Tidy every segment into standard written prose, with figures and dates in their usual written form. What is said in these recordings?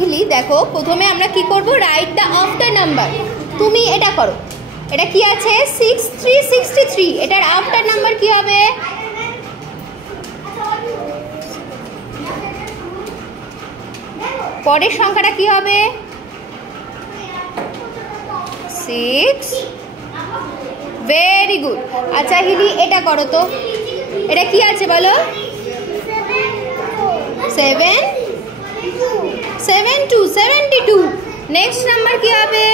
হিলি দেখো, প্রথমে আমরা কি করব, রাইট দ্য আফটার নাম্বার। তুমি এটা করো, এটা কি আছে 6363, এটার আফটার নাম্বার কি হবে? পরের সংখ্যাটা কি হবে? 6। Very good. আচ্ছা হিলি এটা করো তো, এটা কি আছে বলো? 72। নেক্সট নাম্বার কি হবে?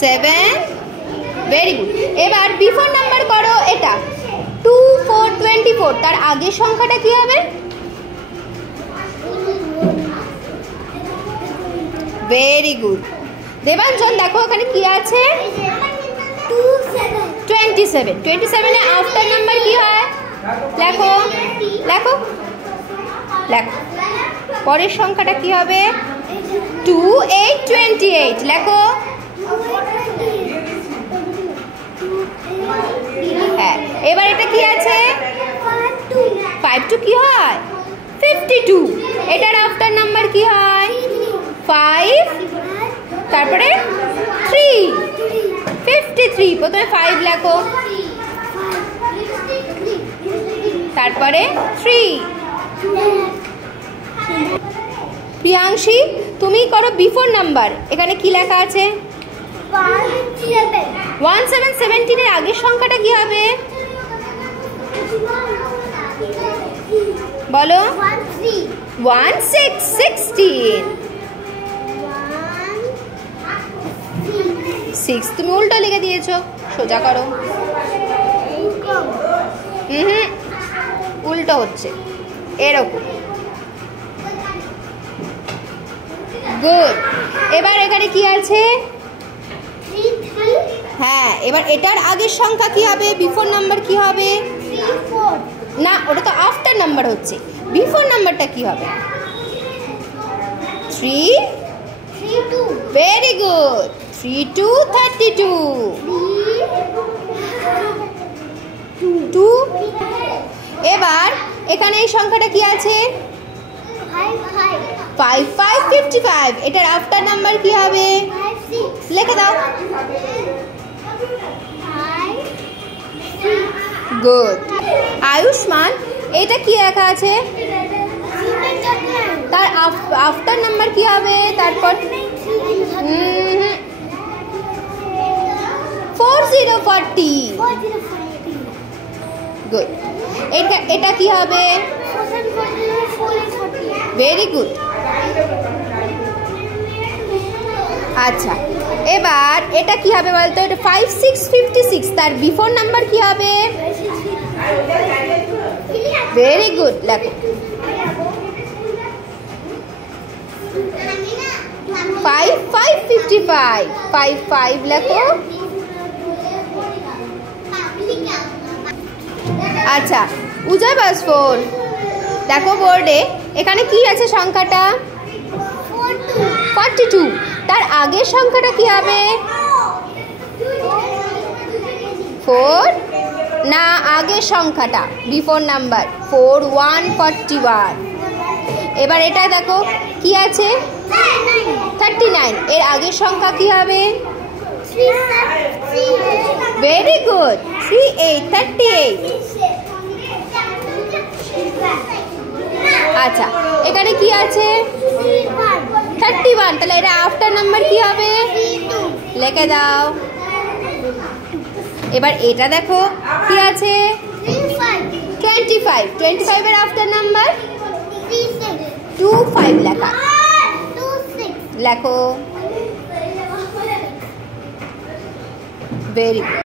7। Very good. এবার বিফোর নাম্বার করো, এটা 2424, তার আগের সংখ্যাটা কি হবে? Very good. দেবাঞ্জন দেখো ওখানে কি আছে? 27 এর আফটার নাম্বার কি হয়? লেখো লেখো লেখো। পরের সংখ্যাটা কি হবে? 2828, লেখো। হ্যাঁ, এবার এটা কি আছে? 52 কি হয়? 52। এটার আফটার নাম্বার কি হয়? 5, তারপরে 3। 53, প্রথমে 5 লেখো, তারপরে 3। প্রিয়াংশী তুমি করো বিফোর নাম্বার, এখানে কি লেখা আছে? 1717 এর আগের সংখ্যাটা কি হবে বলো? 16। 6 তুমি উল্টো লিখে দিয়েছো, সোজা করো। উল্টো হচ্ছে, এরকম। গুড। এবার এখানে কি আছে? হ্যাঁ, এবার এটার আগের সংখ্যা কি হবে? বিফোর নাম্বার কি হবে? না, ওটা তো আফটার নাম্বার হচ্ছে। বিফোর নাম্বারটা কি হবে? 3। Very good. 3232। 2। এবার এখানে এই সংখ্যাটা কি আছে? 5555। এটার আফটার নাম্বার কি হবে? লিখে দাও। গুড। আয়ুষ্মান এটা কি লেখা আছে? তার আফটার নাম্বার কি হবে? তারপর 4040। গুড। এটা কি হবে? Very good. আচ্ছা, এবার এটা কি হবে বলতো? এটা 5656, তার বিফোর নাম্বার কি হবে? ভেরি গুড, লেখো। 5555। 55 লেখো। আচ্ছা, উজয় বাসফোর দেখো বোর্ডে, এখানে কি আছে সংখ্যাটা? 42, তার আগের সংখ্যাটা কি হবে? 4 না, আগের সংখ্যাটা বিফোর নাম্বার 4141। এবার এটা দেখো কি আছে? 39, এর আগের সংখ্যা কি হবে? Very good. 3838। আচ্ছা, এখানে কি আছে? 31, তাহলে এটা আফটার নাম্বার কি হবে? লিখে দাও। এবার এটা দেখো কি আছে? 25 এর আফটার নাম্বার 25 লেখা, লেখো। Very good.